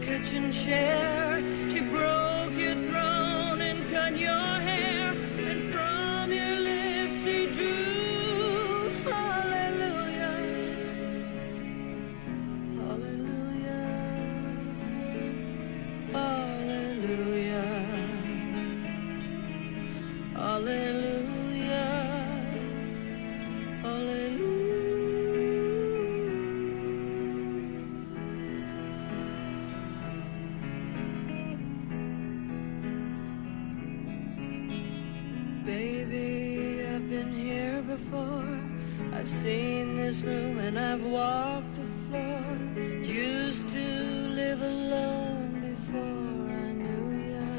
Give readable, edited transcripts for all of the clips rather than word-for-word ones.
kitchen chair. She broke your throne and cut your hair, and from your lips she drew hallelujah, hallelujah, hallelujah, hallelujah, hallelujah. Baby, I've been here before. I've seen this room and I've walked the floor. Used to live alone before I knew ya.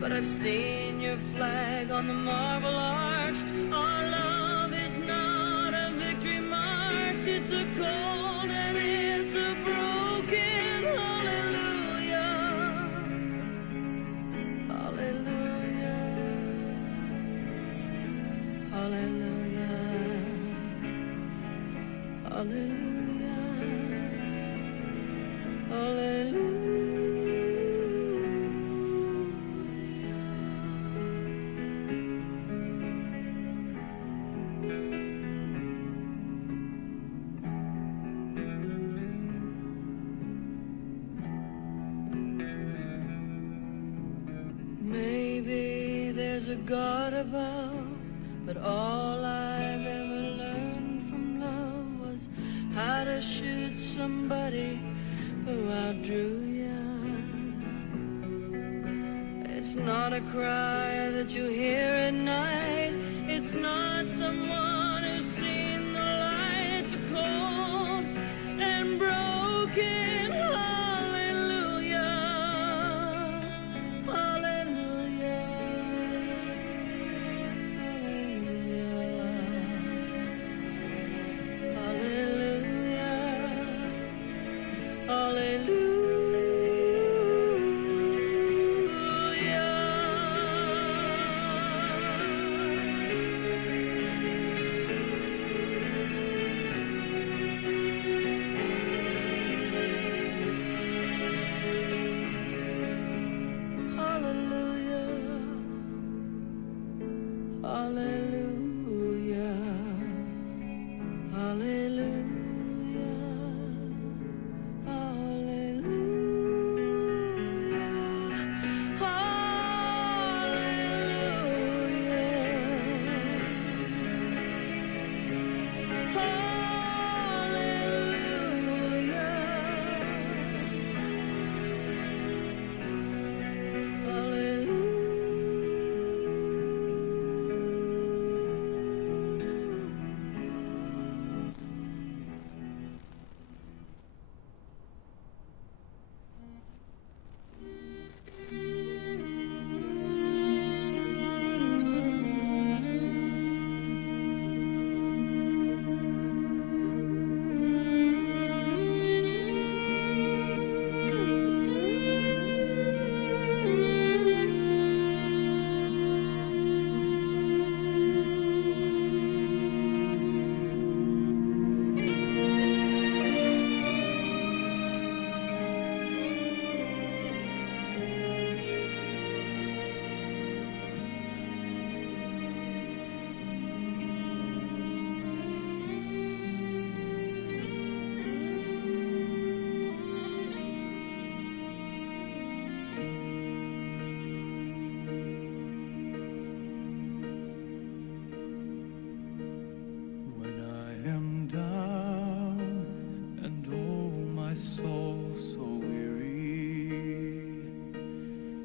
But I've seen your flag on the Marble Arch. Our love is not a victory march. It's a cold and it's a broken hallelujah, hallelujah, hallelujah, hallelujah, hallelujah. Maybe there's a God above, but all I've ever learned from love was how to shoot somebody who outdrew ya. It's not a cry that you hear at night. It's not someone who's seen the light. It's a cold and broken hallelujah, hallelujah, hallelujah, hallelujah.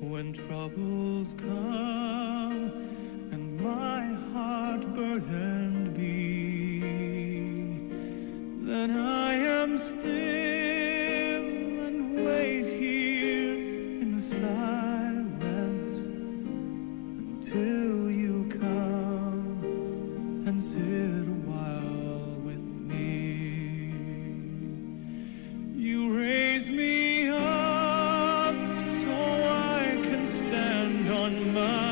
When troubles come and my heart burdened be, then I am still and wait here in the silence until you come and sit a while with me. You raise me up so I can stand on my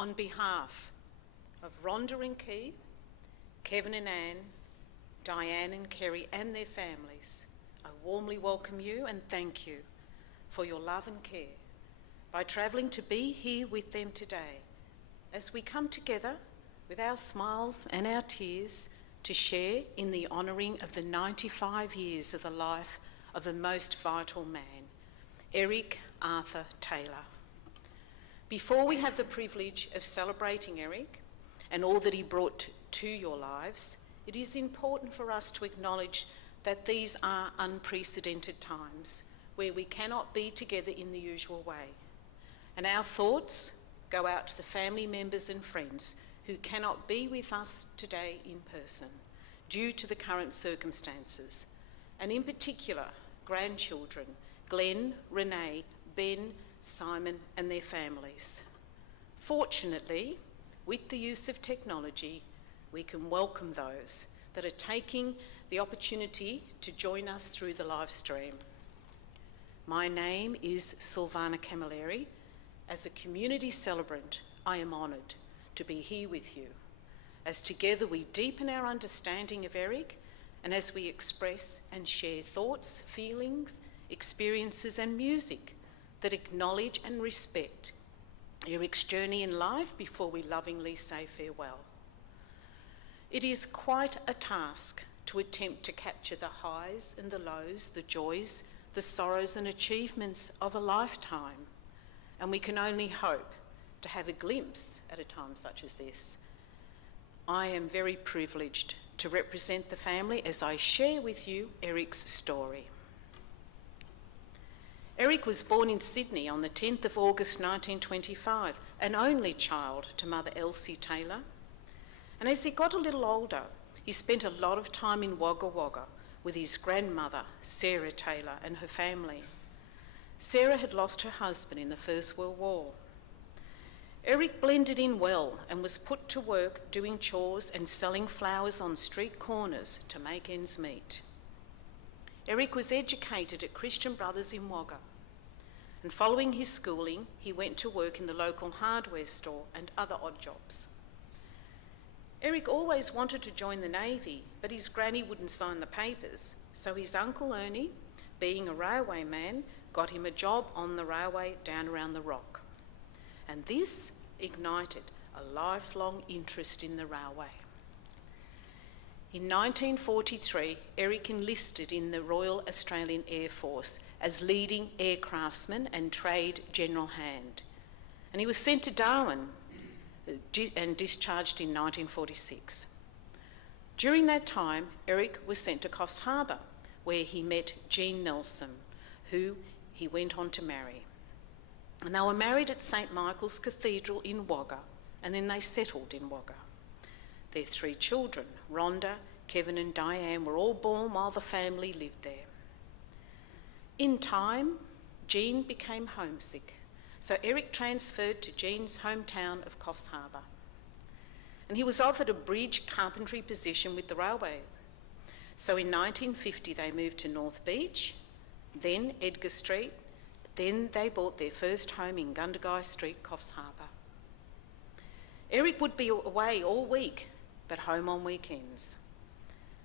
On behalf of Rhonda and Keith, Kevin and Anne, Dianne and Kerry and their families, I warmly welcome you and thank you for your love and care by travelling to be here with them today as we come together with our smiles and our tears to share in the honouring of the 95 years of the life of a most vital man, Eric Arthur Taylor. Before we have the privilege of celebrating Eric and all that he brought to your lives, it is important for us to acknowledge that these are unprecedented times where we cannot be together in the usual way. And our thoughts go out to the family members and friends who cannot be with us today in person due to the current circumstances, and in particular, grandchildren, Glenn, Renee, Ben, Simon and their families. Fortunately, with the use of technology, we can welcome those that are taking the opportunity to join us through the live stream. My name is Silvana Camilleri. As a community celebrant, I am honoured to be here with you, as together we deepen our understanding of Eric and as we express and share thoughts, feelings, experiences and music that acknowledge and respect Eric's journey in life before we lovingly say farewell. It is quite a task to attempt to capture the highs and the lows, the joys, the sorrows and achievements of a lifetime, and we can only hope to have a glimpse at a time such as this. I am very privileged to represent the family as I share with you Eric's story. Eric was born in Sydney on the 10th of August 1925, an only child to Mother Elsie Taylor. And as he got a little older, he spent a lot of time in Wagga Wagga with his grandmother, Sarah Taylor, and her family. Sarah had lost her husband in the First World War. Eric blended in well and was put to work doing chores and selling flowers on street corners to make ends meet. Eric was educated at Christian Brothers in Wagga, and following his schooling, he went to work in the local hardware store and other odd jobs. Eric always wanted to join the Navy, but his granny wouldn't sign the papers, so his uncle Ernie, being a railway man, got him a job on the railway down around the Rock. And this ignited a lifelong interest in the railway. In 1943, Eric enlisted in the Royal Australian Air Force as leading aircraftsman and trade general hand. And he was sent to Darwin and discharged in 1946. During that time, Eric was sent to Coffs Harbour, where he met Jean Nelson, who he went on to marry. And they were married at St Michael's Cathedral in Wagga, and then they settled in Wagga. Their 3 children, Rhonda, Kevin and Dianne, were all born while the family lived there. In time, Jean became homesick, so Eric transferred to Jean's hometown of Coffs Harbour. And he was offered a bridge carpentry position with the railway. So in 1950 they moved to North Beach, then Edgar Street, then they bought their first home in Gundagai Street, Coffs Harbour. Eric would be away all week, but home on weekends.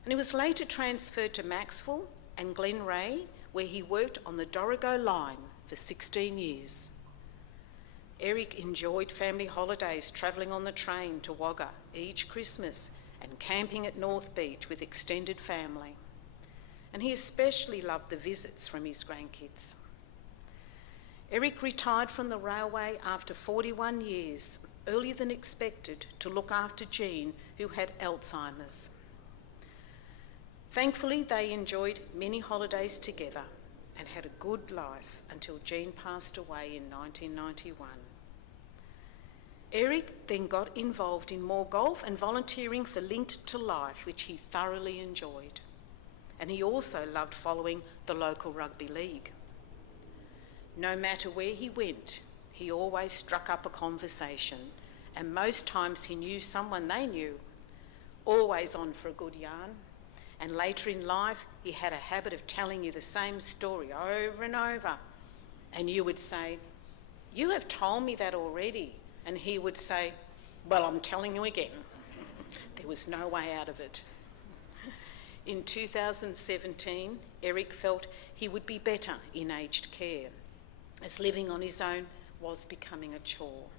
And he was later transferred to Maxwell and Glenray, where he worked on the Dorrigo line for 16 years. Eric enjoyed family holidays, travelling on the train to Wagga each Christmas and camping at North Beach with extended family. And he especially loved the visits from his grandkids. Eric retired from the railway after 41 years, earlier than expected, to look after Jean, who had Alzheimer's. Thankfully, they enjoyed many holidays together and had a good life until Jean passed away in 1991. Eric then got involved in more golf and volunteering for Linked to Life, which he thoroughly enjoyed. And he also loved following the local rugby league. No matter where he went, he always struck up a conversation, and most times he knew someone they knew, always on for a good yarn. And later in life, he had a habit of telling you the same story over and over. And you would say, "You have told me that already, And he would say, "Well, I'm telling you again." There was no way out of it. In 2017, Eric felt he would be better in aged care, as living on his own was becoming a chore.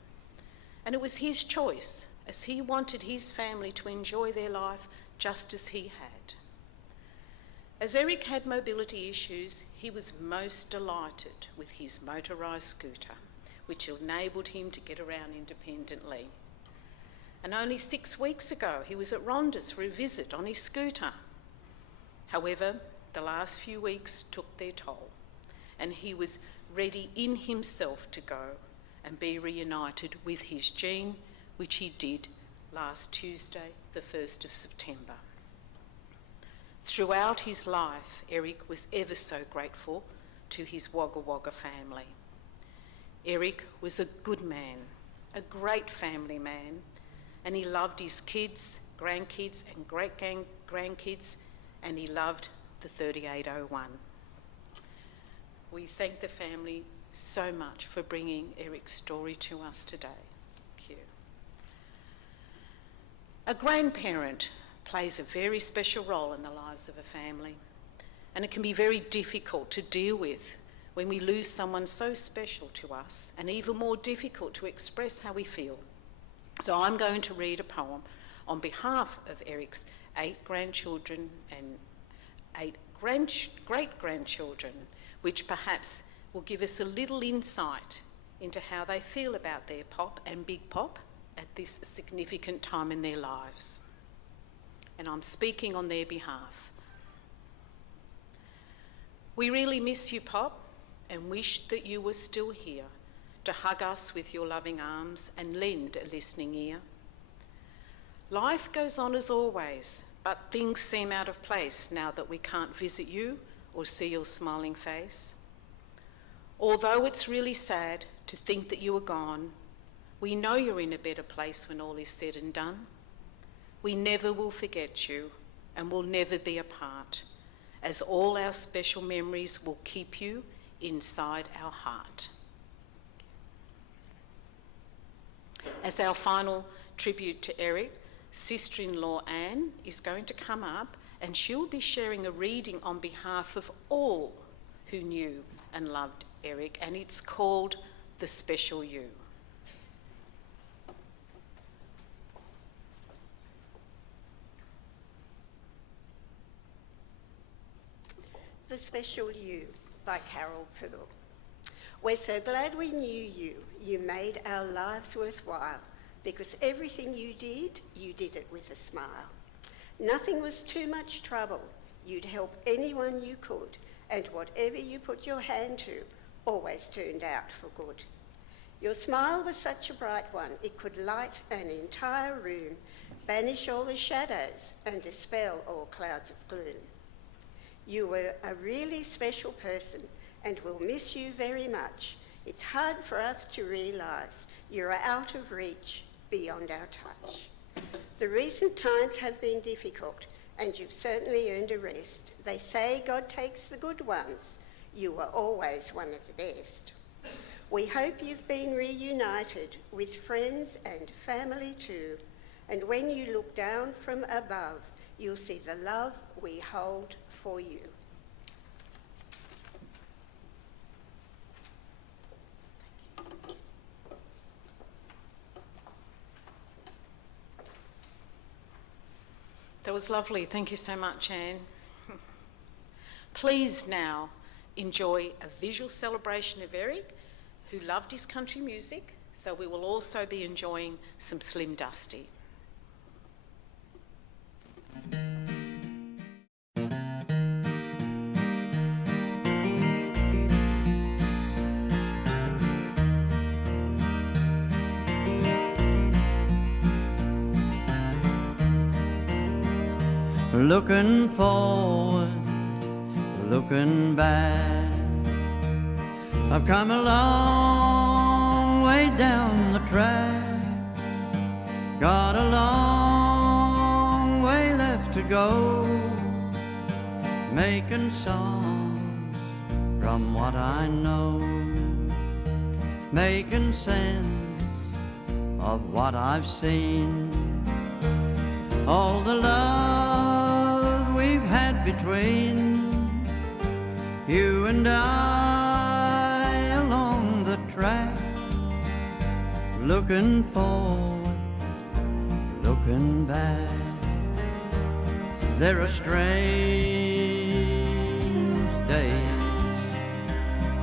And it was his choice, as he wanted his family to enjoy their life just as he had. As Eric had mobility issues, he was most delighted with his motorised scooter, which enabled him to get around independently. And only 6 weeks ago, he was at Rhonda's for a visit on his scooter. However, the last few weeks took their toll, and he was ready in himself to go and be reunited with his Jean, which he did last Tuesday, the 1st of September. Throughout his life, Eric was ever so grateful to his Wagga Wagga family. Eric was a good man, a great family man, and he loved his kids, grandkids and great-grandkids, and he loved the 3801. We thank the family so much for bringing Eric's story to us today. Thank you. A grandparent plays a very special role in the lives of a family, and it can be very difficult to deal with when we lose someone so special to us, and even more difficult to express how we feel. So I'm going to read a poem on behalf of Eric's 8 grandchildren and 8 great-grandchildren, which perhaps will give us a little insight into how they feel about their pop and big pop at this significant time in their lives. And I'm speaking on their behalf. We really miss you, Pop, and wish that you were still here to hug us with your loving arms and lend a listening ear. Life goes on as always, but things seem out of place now that we can't visit you or see your smiling face. Although it's really sad to think that you are gone, we know you're in a better place when all is said and done. We never will forget you and will never be apart, as all our special memories will keep you inside our heart. As our final tribute to Eric, sister-in-law Anne is going to come up, and she'll be sharing a reading on behalf of all who knew and loved Eric, and it's called The Special You. The Special You by Carol Poole. We're so glad we knew you. You made our lives worthwhile, because everything you did it with a smile. Nothing was too much trouble. You'd help anyone you could, and whatever you put your hand to always turned out for good. Your smile was such a bright one, it could light an entire room, banish all the shadows, and dispel all clouds of gloom. You were a really special person, and we'll miss you very much. It's hard for us to realise you're out of reach, beyond our touch. The recent times have been difficult, and you've certainly earned a rest. They say God takes the good ones. You were always one of the best. We hope you've been reunited with friends and family too, and when you look down from above, you'll see the love we hold for you. That was lovely. Thank you so much, Anne. Please now enjoy a visual celebration of Eric, who loved his country music, so we will also be enjoying some Slim Dusty. Looking forward, looking back, I've come a long way down the track, got a long way left to go, making songs from what I know, making sense of what I've seen. All the love we've had between you and I along the track, looking forward, looking back. There are strange days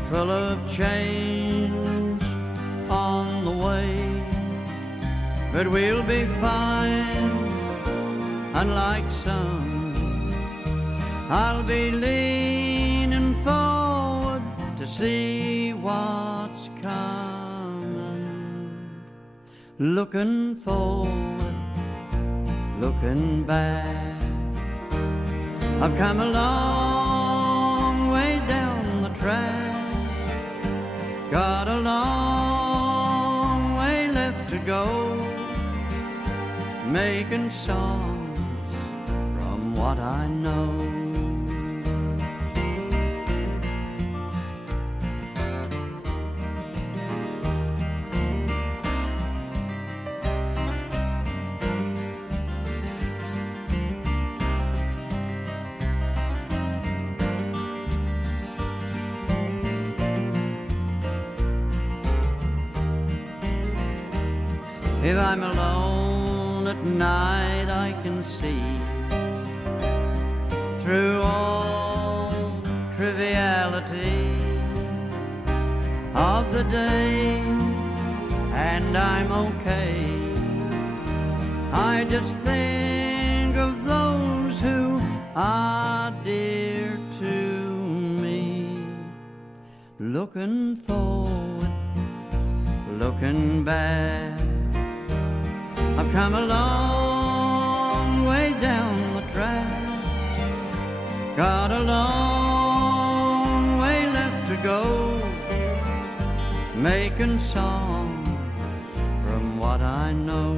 full of change on the way, but we'll be fine. Unlike some, I'll be leaning forward to see what's coming, looking forward, looking back. I've come a long way down the track, got a long way left to go, making songs from what I know. If I'm alone at night, I can see through all triviality of the day, and I'm okay. I just think of those who are dear to me, looking forward, looking back. I've come a long way down the track, got a long way left to go, making songs from what I know,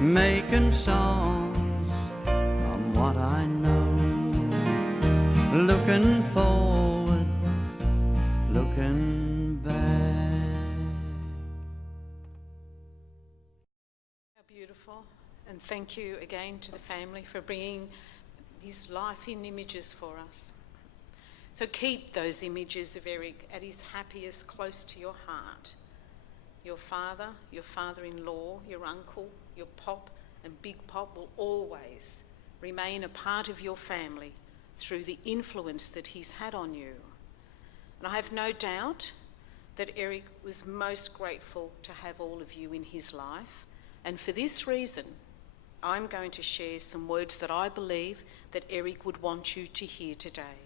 making songs from what I know, looking forward, looking back. Beautiful, and thank you again to the family for bringing these life-in images for us. So keep those images of Eric at his happiest close to your heart. Your father-in-law, your uncle, your pop and big pop will always remain a part of your family through the influence that he's had on you. And I have no doubt that Eric was most grateful to have all of you in his life. And for this reason, I'm going to share some words that I believe that Eric would want you to hear today.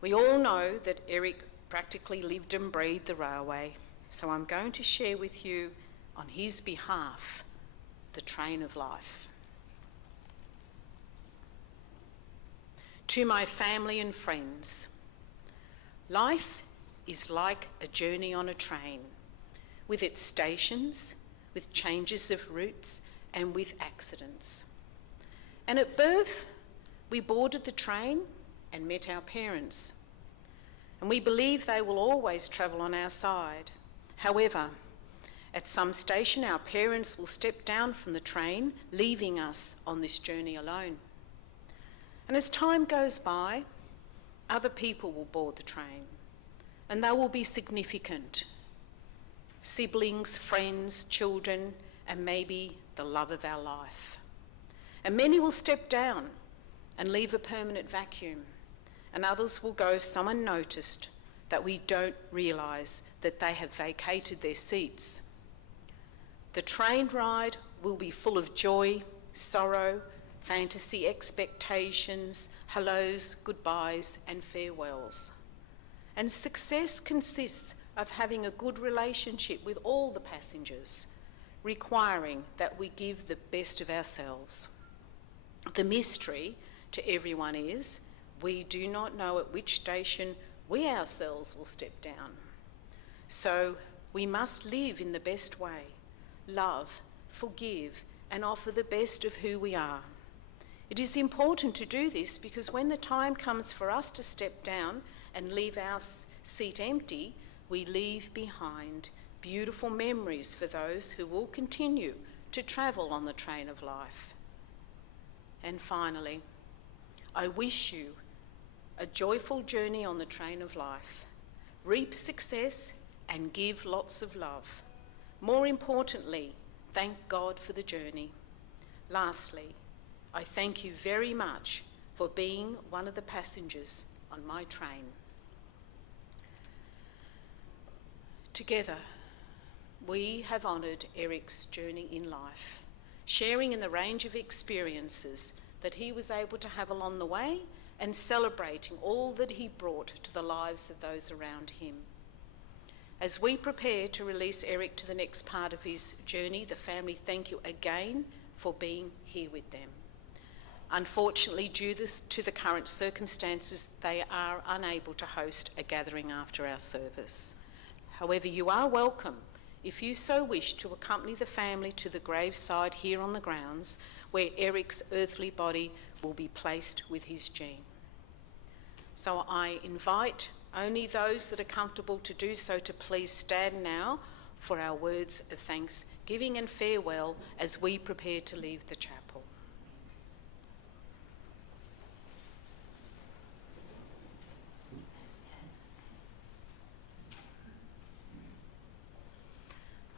We all know that Eric practically lived and breathed the railway, so I'm going to share with you, on his behalf, the train of life. To my family and friends, life is like a journey on a train, with its stations, with changes of routes, and with accidents. And at birth, we boarded the train and met our parents. And we believe they will always travel on our side. However, at some station, our parents will step down from the train, leaving us on this journey alone. And as time goes by, other people will board the train, and they will be significant. Siblings, friends, children, and maybe the love of our life. And many will step down and leave a permanent vacuum, and others will go so unnoticed that we don't realise that they have vacated their seats. The train ride will be full of joy, sorrow, fantasy, expectations, hellos, goodbyes, and farewells. And success consists of having a good relationship with all the passengers, requiring that we give the best of ourselves. The mystery to everyone is we do not know at which station we ourselves will step down. So we must live in the best way, love, forgive, and offer the best of who we are. It is important to do this because when the time comes for us to step down and leave our seat empty, we leave behind beautiful memories for those who will continue to travel on the train of life. And finally, I wish you a joyful journey on the train of life. Reap success and give lots of love. More importantly, thank God for the journey. Lastly, I thank you very much for being one of the passengers on my train. Together, we have honoured Eric's journey in life, sharing in the range of experiences that he was able to have along the way and celebrating all that he brought to the lives of those around him. As we prepare to release Eric to the next part of his journey, the family thank you again for being here with them. Unfortunately, due to the current circumstances, they are unable to host a gathering after our service. However, you are welcome, if you so wish, to accompany the family to the gravesite here on the grounds, where Eric's earthly body will be placed with his Jean. So I invite only those that are comfortable to do so to please stand now for our words of thanksgiving and farewell as we prepare to leave the chapel.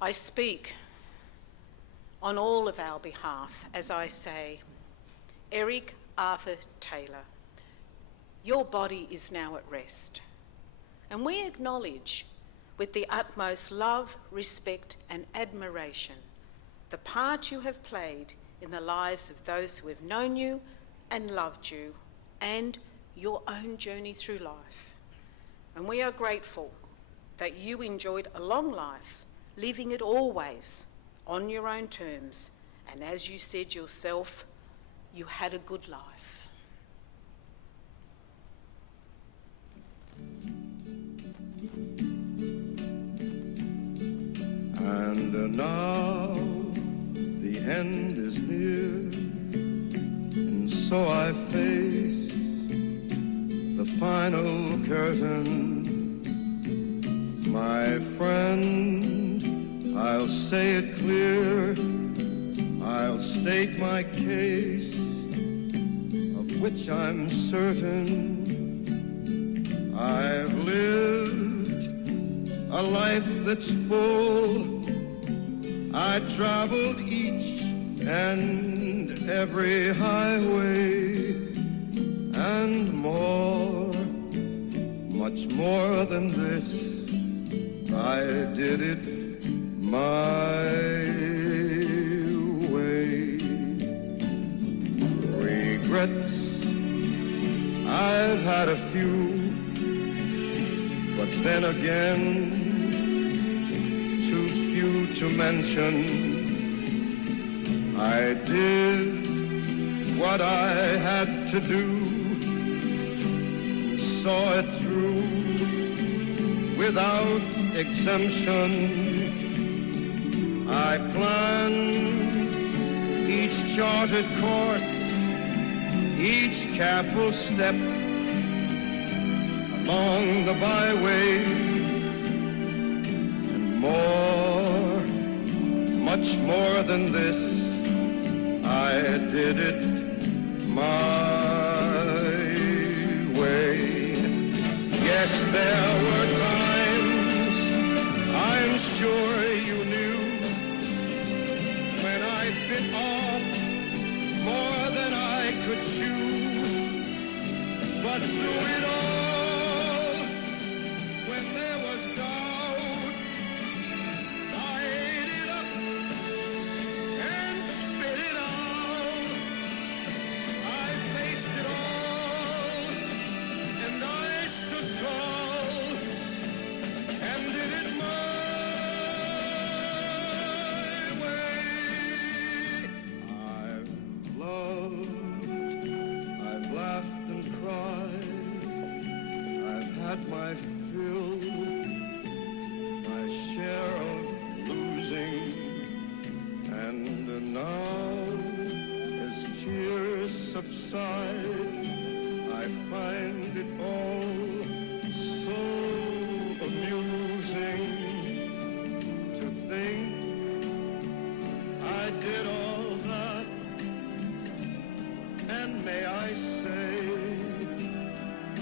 I speak on all of our behalf as I say, Eric Arthur Taylor, your body is now at rest. And we acknowledge with the utmost love, respect and admiration the part you have played in the lives of those who have known you and loved you and your own journey through life. And we are grateful that you enjoyed a long life, living it always on your own terms, and as you said yourself, you had a good life. And now the end is near, and so I face the final curtain. My friend, I'll say it clear, I'll state my case, of which I'm certain. I've lived a life that's full. I traveled each and every highway and more, much more than this. I did it my way. Regrets, I've had a few, but then again, too few to mention. I did what I had to do, saw it through without exemption. I planned each charted course, each careful step along the byway, and more, much more than this, I did it my way. Yes, there were times, I'm sure you knew, when I bit off more than I could chew. But through it all, when there was doubt, I ate it up and spit it out. I faced it all, and I stood tall and did it my way. I've loved, I've laughed and cried, I've had my fill, my share of losing, and now as tears subside, I find it all so amusing.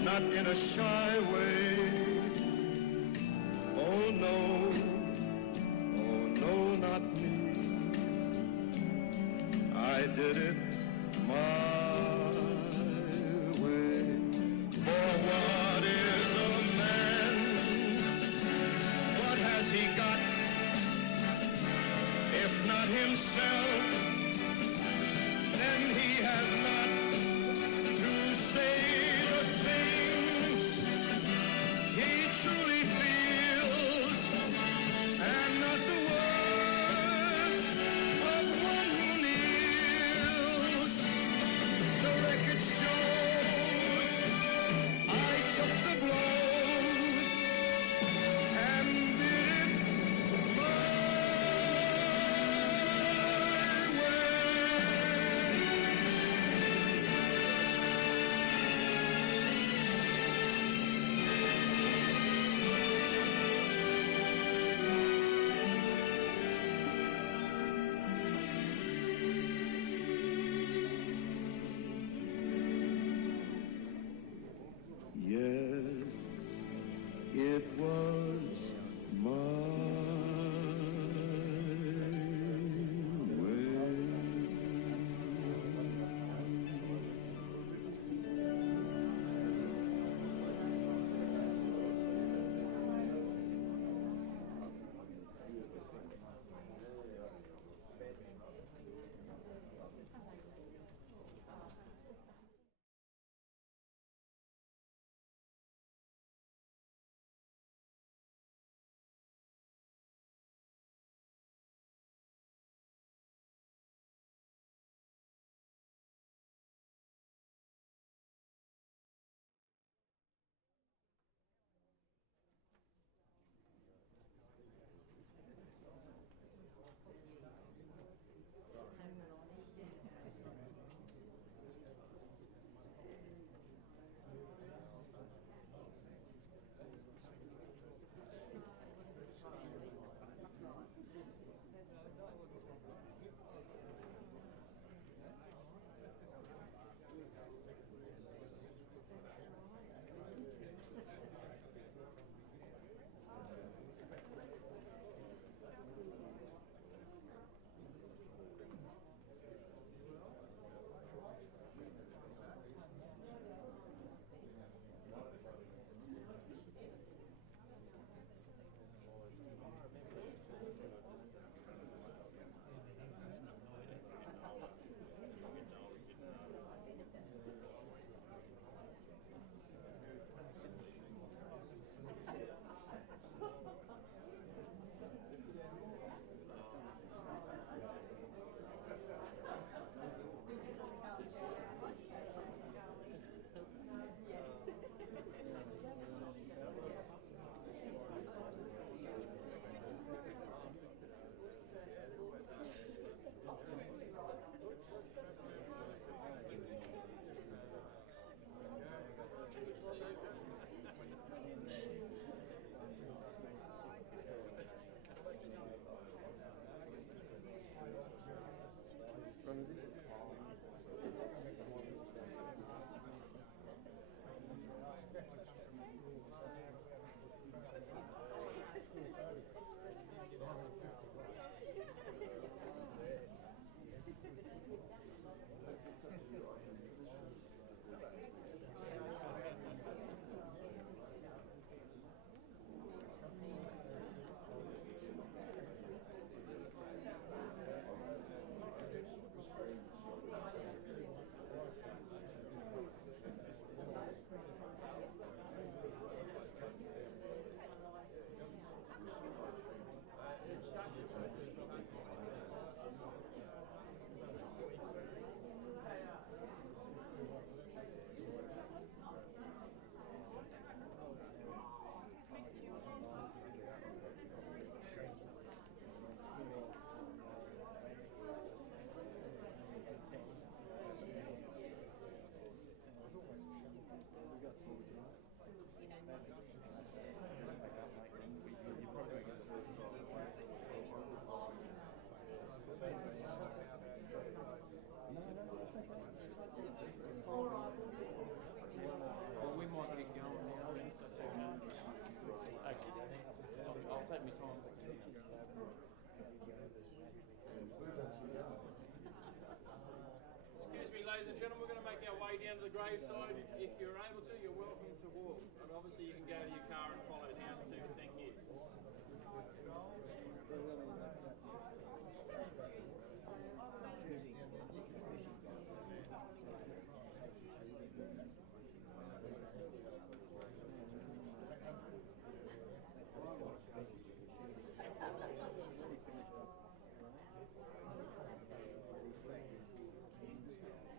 not in a shy way. Oh no, not me. I did it my way. For what is a man? What has he got? If not himself, then he has not to say the things he truly feels, and not the words of one who kneels. The record shows I took the blows and did it my Yes, it was my way. down to the graveside. If you're able to, you're welcome to walk. But obviously you can go to your car and follow down too. Thank you. We're going to come keep up high, boys. Don't put Eric down until we get all the way down. You want to hang in here? Now we there, buddy. Thank you, boys. Excuse me, Victor. Will you be lowering?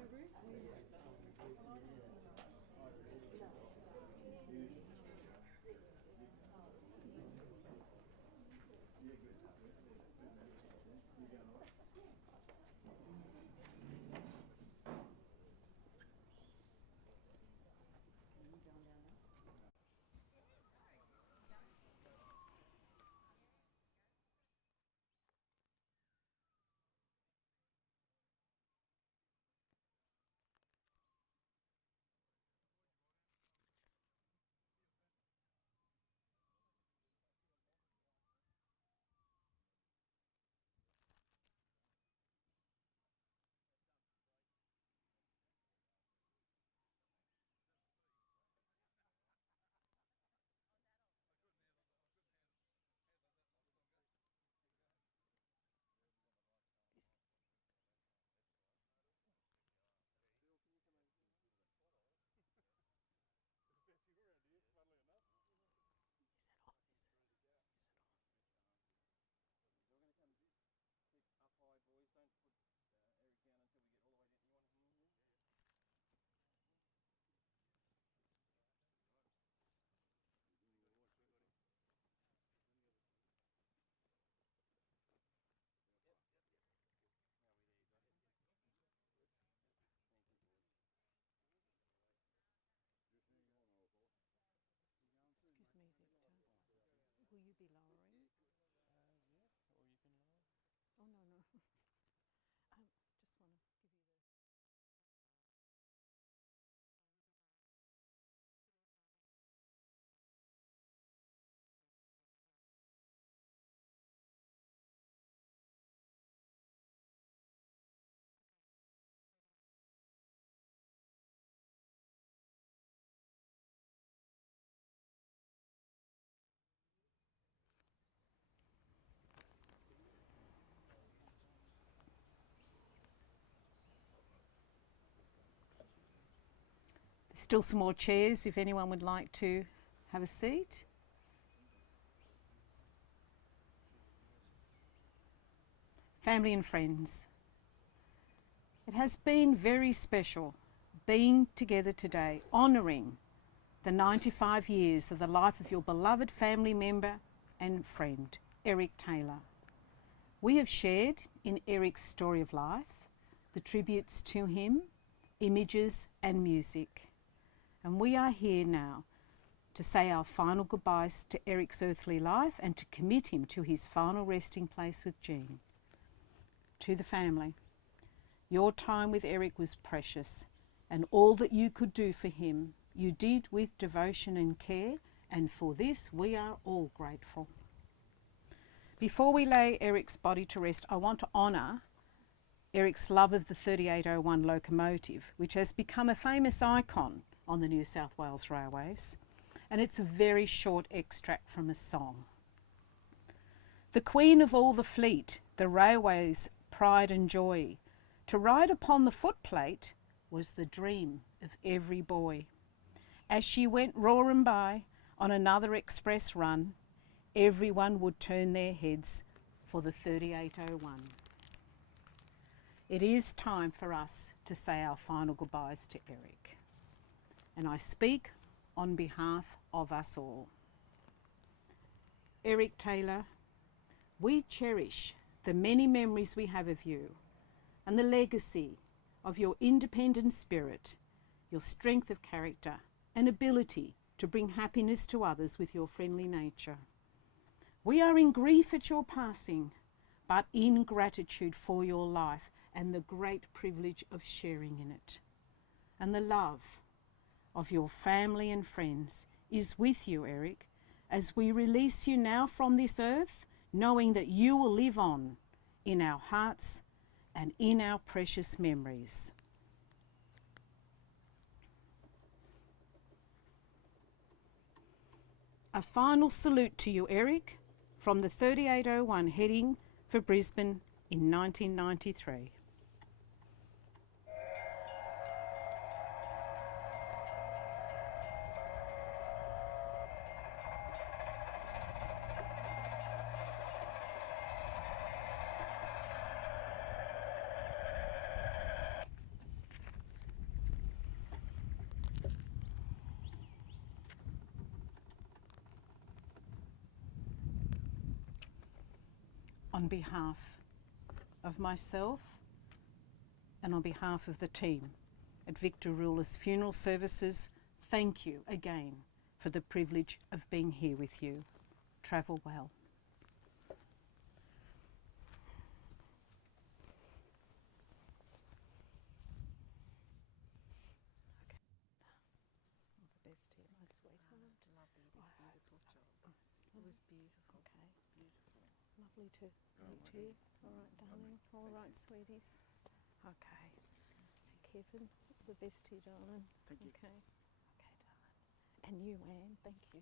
Yeah, or you can lower. Oh, no, no. Just want to give you the... Still some more chairs if anyone would like to have a seat. Family and friends, it has been very special being together today, honouring the 95 years of the life of your beloved family member and friend, Eric Taylor. We have shared in Eric's story of life, the tributes to him, images and music. And we are here now to say our final goodbyes to Eric's earthly life and to commit him to his final resting place with Jean. To the family, your time with Eric was precious, and all that you could do for him, you did with devotion and care, and for this we are all grateful. Before we lay Eric's body to rest, I want to honour Eric's love of the 3801 locomotive, which has become a famous icon on the New South Wales railways, and it's a very short extract from a song. The queen of all the fleet, the railway's pride and joy, to ride upon the footplate was the dream of every boy. As she went roaring by on another express run, everyone would turn their heads for the 3801. It is time for us to say our final goodbyes to Eric. and I speak on behalf of us all. Eric Taylor, we cherish the many memories we have of you and the legacy of your independent spirit, your strength of character and ability to bring happiness to others with your friendly nature. We are in grief at your passing, but in gratitude for your life and the great privilege of sharing in it. And the love of your family and friends is with you, Eric, as we release you now from this earth, knowing that you will live on in our hearts and in our precious memories. A final salute to you, Eric, from the 3801 heading for Brisbane in 1993. On behalf of myself and on behalf of the team at Victor Rullis Funeral Services, thank you again for the privilege of being here with you. Travel well. Lovely to meet you. All right, darling. All right, sweeties. Okay. Kevin, all the best to you, darling. Thank you. Okay. Okay, darling. And you, Anne. Thank you.